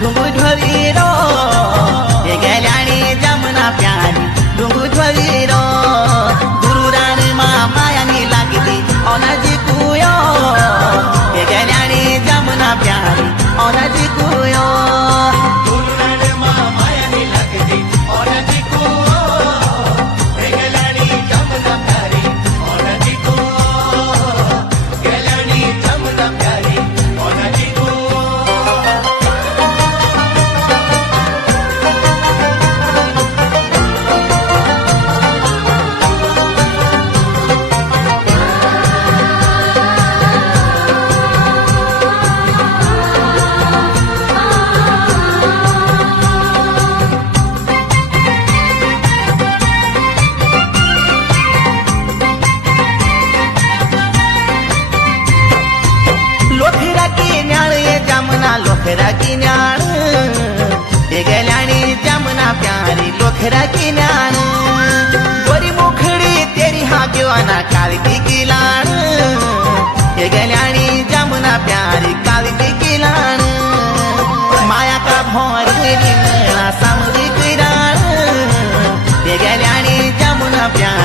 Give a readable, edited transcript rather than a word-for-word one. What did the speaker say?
डुंगू ढोरी रो ये गेल्याणी जमुना प्यारी डुंगू ढोरी रो गुरुरान मायानी लागली ओनाजी कुयो ये गेल्याणी जमुना प्यारी ओनाजी कुयो गुरुरान मायानी लागली ओनाजी कुयो ये गेल्याणी जमुना प्यारी ओनाजी कुयो गेल्याणी जमुना प्यारी ओनाजी कुयो लोखरा की न्याळ ये जमुना लोखरा की न्याळ ये गेल्याणी जमुना प्यारी लोखरा की न्याळ गोरी मुखड़ी तेरी हाँ क्यों कालकी की लाण ये गेल्याणी जमुना प्यारी कालकी की लाण माया का भौर सामरी किराण ये गेल्याणी जमुना प्यारी